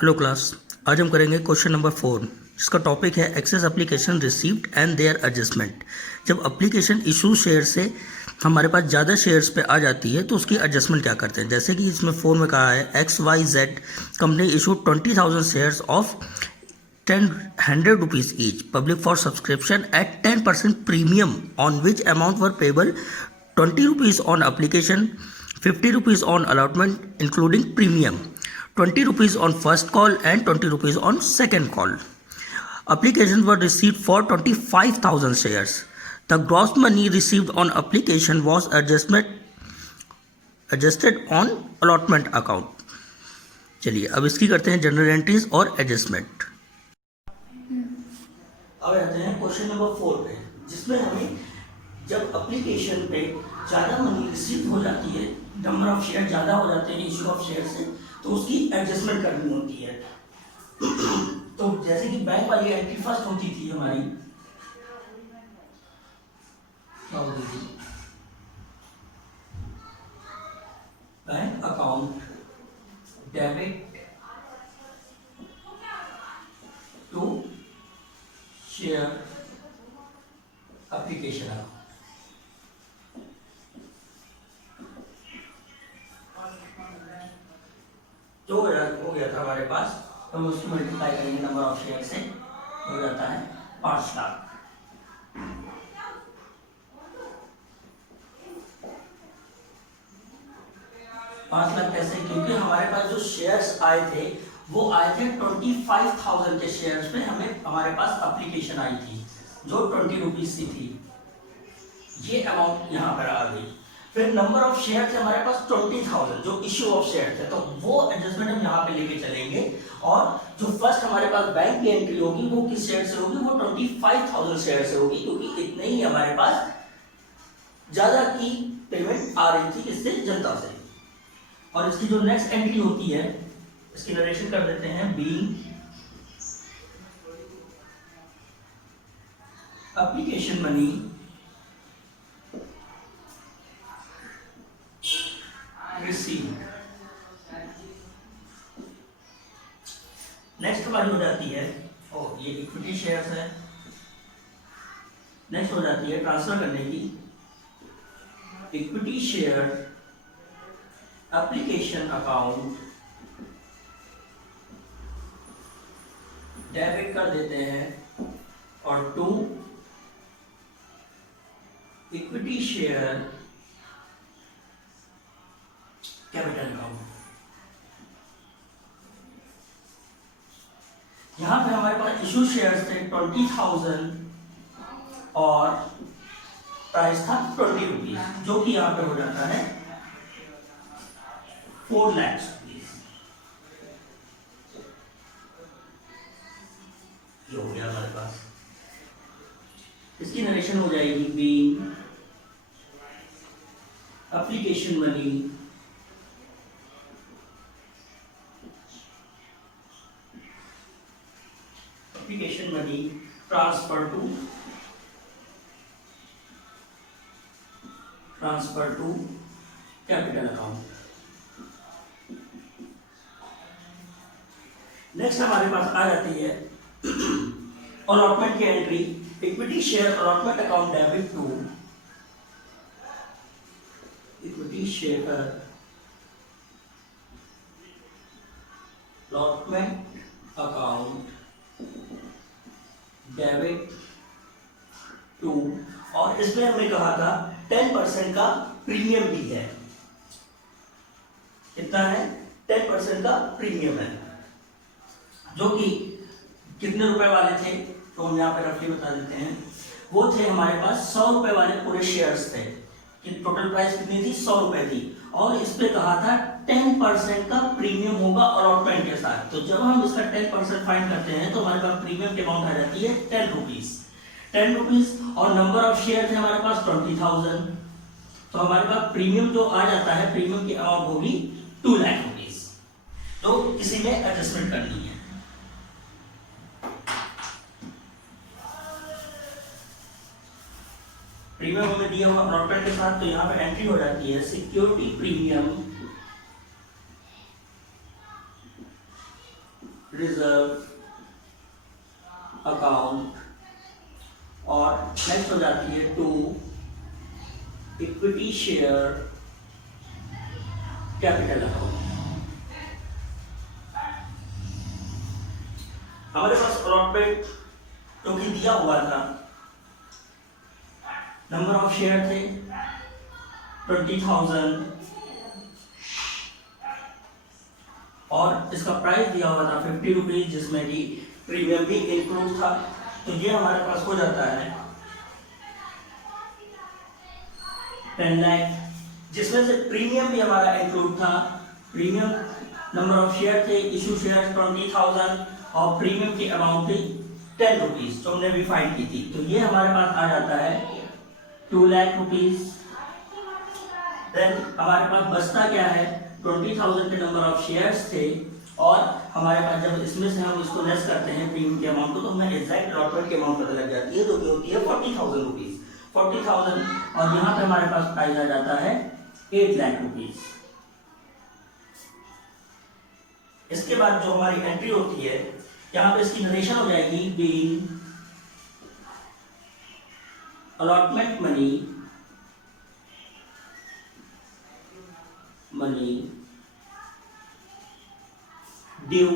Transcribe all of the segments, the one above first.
Hello class. आज हम करेंगे क्वेश्चन नंबर 4। इसका टॉपिक है excess application received and their adjustment. जब एप्लीकेशन इशू शेयर से हमारे पास ज़्यादा शेयर्स पे आ जाती है तो उसकी एडजस्टमेंट क्या करते हैं। जैसे कि इसमें 4 में कहा है XYZ company issue 20,000 shares of 100 rupees each public for subscription eight 10% premium on which amount were payable 20 rupees on application, 50 rupees on allotment including premium, 20 rupees on first call and 20 rupees on second call. Applications were received for 25,000 shares. The gross money received on application was adjusted on allotment account. चलिए अब इसकी करते हैं general entries और adjustment. अब आते हैं question number 4 पे, जिसमें हमें जब एप्लीकेशन पे ज़्यादा मनी रिसीव हो जाती है, नंबर ऑफ शेयर ज़्यादा हो जाते हैं इशू ऑफ शेयर से, तो उसकी एडजस्टमेंट करनी होती है। तो जैसे कि बैंक वाली एंट्री फर्स्ट होती थी हमारी, क्या होती थी, bank account debit to share application account. जो हो गया था हमारे पास, तो हम उसको मल्टीप्लाई करेंगे नंबर ऑफ शेयर से, हो जाता है 5 लाख। कैसे? क्योंकि हमारे पास जो शेयर्स आए थे वो आए थे 25,000 के शेयर्स पे, हमें हमारे पास एप्लीकेशन आई थी जो 20 रुपीज की थी। ये अमाउंट यहाँ पर आ गई। फिर नंबर ऑफ शेयर थे हमारे पास 20,000 जो इश्यू ऑफ शेयर थे, तो वो एडजस्टमेंट हम यहाँ पे लेके चलेंगे। और जो फर्स्ट हमारे पास बैंक की एंट्री होगी वो किस शेयर से होगी, वो 25,000 शेयर से होगी, क्योंकि इतने ही हमारे पास ज्यादा की पेमेंट आ रही थी किससे, जनता से। और इसकी जो नेक्स्ट एंट्री होती है, इसकी नरेशन कर देते हैं। Being application money received, next हमारी हो जाती है, ये इक्विटी शेयर्स है। नेक्स्ट हो जाती है ट्रांसफर करने की, equity share application account debit कर देते हैं, और to equity share capital account. यहां पे हमारे पास इशू शेयर्स थे 20,000 और प्राइस था 20 रुपीज, जो कि यहां पे हो जाता है 4 लाख। ये हो गया हमारे पास। इसकी नरेशन हो जाएगी being application money transfer to capital account. Next हमारे पास आ जाती है अलॉटमेंट की entry, equity share allotment account debit to equity share allotment account debit to, और इसमें हमने कहा था 10% का प्रीमियम भी है। कितना है? 10% का प्रीमियम है, जो कि कितने रुपए वाले थे, तो हम यहाँ पे रफली बता देते हैं। वो थे हमारे पास 100 रुपए वाले पूरे शेयर्स थे, कि टोटल प्राइस कितनी थी, 100 रुपए थी। और इस पे कहा था 10% का प्रीमियम होगा अलॉटमेंट के साथ। तो जब हम इसका 10% फाइंड करते हैं तो हमारे पास प्रीमियम की अमाउंट आ जाती है 10 रुपीज, और नंबर ऑफ शेयर थे हमारे पास 20,000, तो हमारे पास प्रीमियम जो आ जाता है, प्रीमियम की अमाउंट होगी 2 लाख रुपीज। तो इसी में एडजस्टमेंट करनी है। प्रीमियम हमें दिया हुआ अलॉटमेंट के साथ, तो यहाँ पे एंट्री हो जाती है सिक्योरिटी प्रीमियम अकाउंट और नेक्स्ट हो जाती है to equity share capital account. हमारे पास अलॉटमेंट क्योंकि दिया हुआ था, नंबर ऑफ शेयर थे 20,000 और इसका प्राइस दिया हुआ था 50 रुपीज, जिसमें कि प्रीमियम भी इंक्लूड था। तो ये हमारे पास हो जाता है 10 लाख, जिसमें से प्रीमियम भी हमारा इंक्लूड था। प्रीमियम नंबर ऑफ शेयर थे, इशू शेयर 20,000 और प्रीमियम की अमाउंट थी 10 रुपीज, जो हमने भी फाइंड की थी। तो ये हमारे पास आ जाता है 2 लाख रुपीज। देन हमारे पास बचता क्या है, 20,000 के नंबर ऑफ शेयर्स थे और हमारे पास जब इसमें से हम इसको लेस करते हैं प्रीमियम के अमाउंट को, तो हमें एग्जैक्ट अलॉटमेंट की अमाउंट पता लग जाती है, जो कि होती है 40,000 रुपीज। 40,000 और यहाँ पे हमारे पास प्राइस आ जाता है 8 लाख रुपीज। इसके बाद जो हमारी एंट्री होती है, यहाँ पे इसकी नरेशन हो जाएगी being allotment money due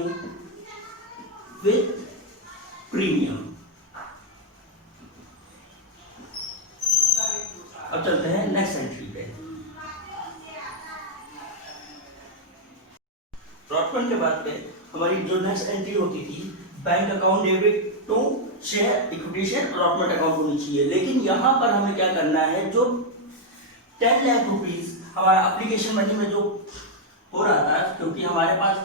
with premium. अब चलते हैं नेक्स्ट एंट्री पे। अलॉटमेंट के बाद पे हमारी जो नेक्स्ट एंट्री होती थी, bank account debit to share equity share allotment account होनी चाहिए। लेकिन यहाँ पर हमें क्या करना है, जो 10 लाख रुपीज हमारा एप्लीकेशन मनी में जो हो रहा था, क्योंकि हमारे पास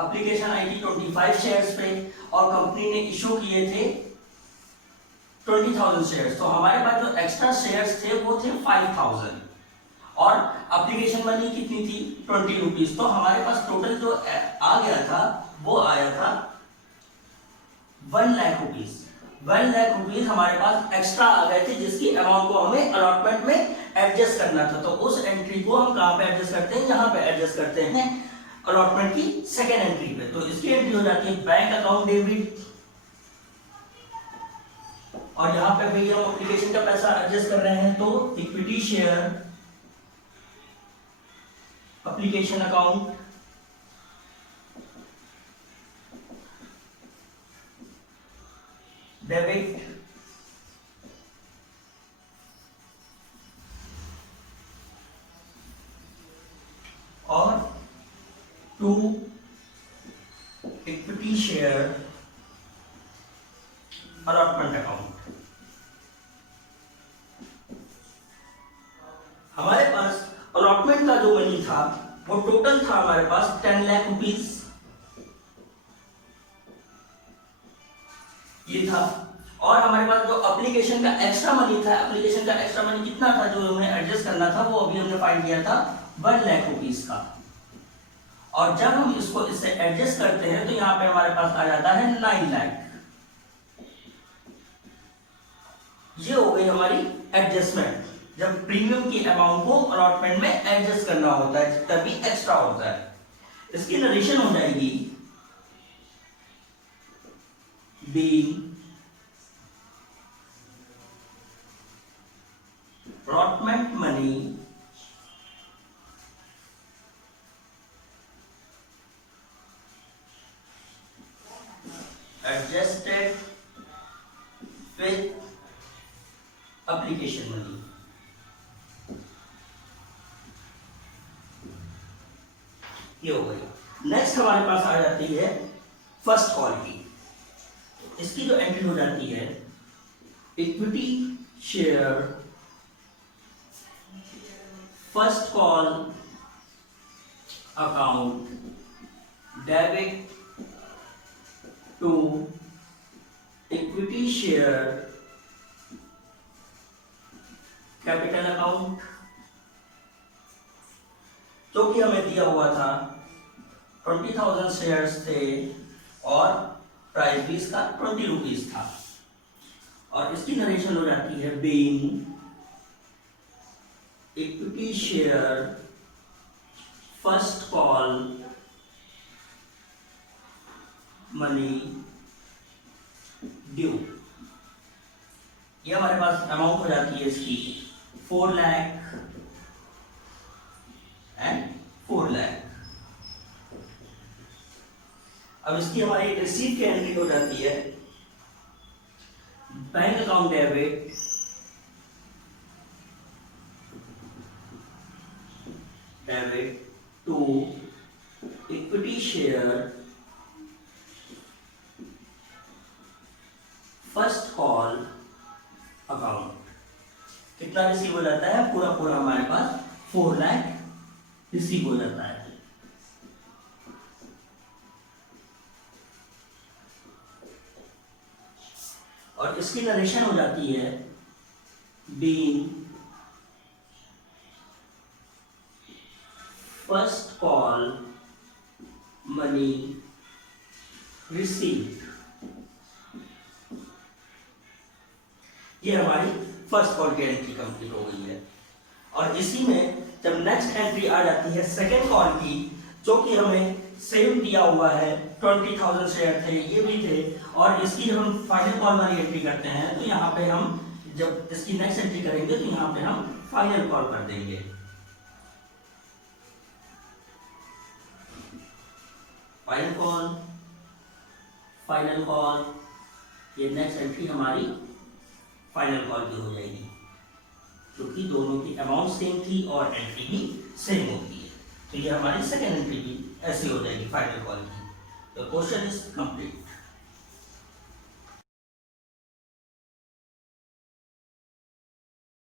एप्लीकेशन आई थी 25 शेयर्स पे और कंपनी ने इशू किए थे 20,000 शेयर्स, तो हमारे पास जो एक्स्ट्रा शेयर्स थे वो थे 5,000 और एप्लीकेशन मनी कितनी थी 20 रुपीज। तो हमारे पास टोटल जो आ गया था वो आया था 1 लाख रुपीज। 1 लाख रुपीज हमारे पास एक्स्ट्रा आ गए थे, जिसकी अमाउंट को हमें अलॉटमेंट में एडजस्ट करना था। तो उस एंट्री को हम कहां पे एडजस्ट करते हैं, यहाँ पे एडजस्ट करते हैं अलॉटमेंट की सेकेंड एंट्री पे। तो इसकी एंट्री हो जाती है बैंक अकाउंट डेबिट और यहाँ पे भी हम एप्लीकेशन का पैसा एडजस्ट कर रहे हैं, तो equity share application account debit और to equity share allotment account. हमारे पास अलॉटमेंट का जो मनी था वो टोटल था हमारे पास 10 लाख रुपीज ये था, और हमारे पास जो एप्लीकेशन का एक्स्ट्रा मनी था, एप्लीकेशन का एक्स्ट्रा मनी कितना था जो हमें एडजस्ट करना था, वो अभी हमने फाइंड किया था 1 लाख रुपीज का। और जब हम इसको इससे एडजस्ट करते हैं तो यहाँ पे हमारे पास आ जाता है 9 लाख। ये हो गई हमारी एडजस्टमेंट, जब प्रीमियम की अमाउंट को अलॉटमेंट में एडजस्ट करना होता है तभी एक्स्ट्रा होता है। इसकी नरेशन हो जाएगी being allotment money adjusted with application money। ये हो गई। नेक्स्ट हमारे पास आ जाती है फर्स्ट कॉल की। इसकी जो एंट्री हो जाती है equity share first call account debit to equity share capital account, जो कि हमें दिया हुआ था 20,000 शेयर्स थे और प्राइस भी इसका 20 रुपीज था। और इसकी नरेशन हो जाती है being equity share first call money due. ये हमारे पास अमाउंट हो जाती है इसकी 4 लाख एंड 4 लाख। अब इसकी हमारी रिसीव की एंट्री हो जाती है bank account debit to equity share first call account. कितना रिसीव हो जाता है? पूरा पूरा हमारे पास 4 लाख रिसीव हो जाता है। और इसकी नरेशन हो जाती है being first call money receive. ये हमारी फर्स्ट कॉल की एंट्री कंप्लीट हो गई है। और इसी में जब नेक्स्ट एंट्री आ जाती है सेकेंड कॉल की, जो कि हमें सेम दिया हुआ है 20,000 शेयर थे, ये भी थे, और इसकी जब हम फाइनल कॉल वाली एंट्री करते हैं तो यहाँ पे हम जब इसकी नेक्स्ट एंट्री करेंगे तो यहाँ पे हम फाइनल कॉल कर देंगे। फाइनल कॉल, ये नेक्स्ट एंट्री हमारी फाइनल कॉल की हो जाएगी, क्योंकि दोनों की अमाउंट सेम थी और एंट्री भी सेम होती है। तो ये हमारी सेकेंड एंट्री भी ऐसी हो जाएगी फाइनल कॉल की। The question is complete.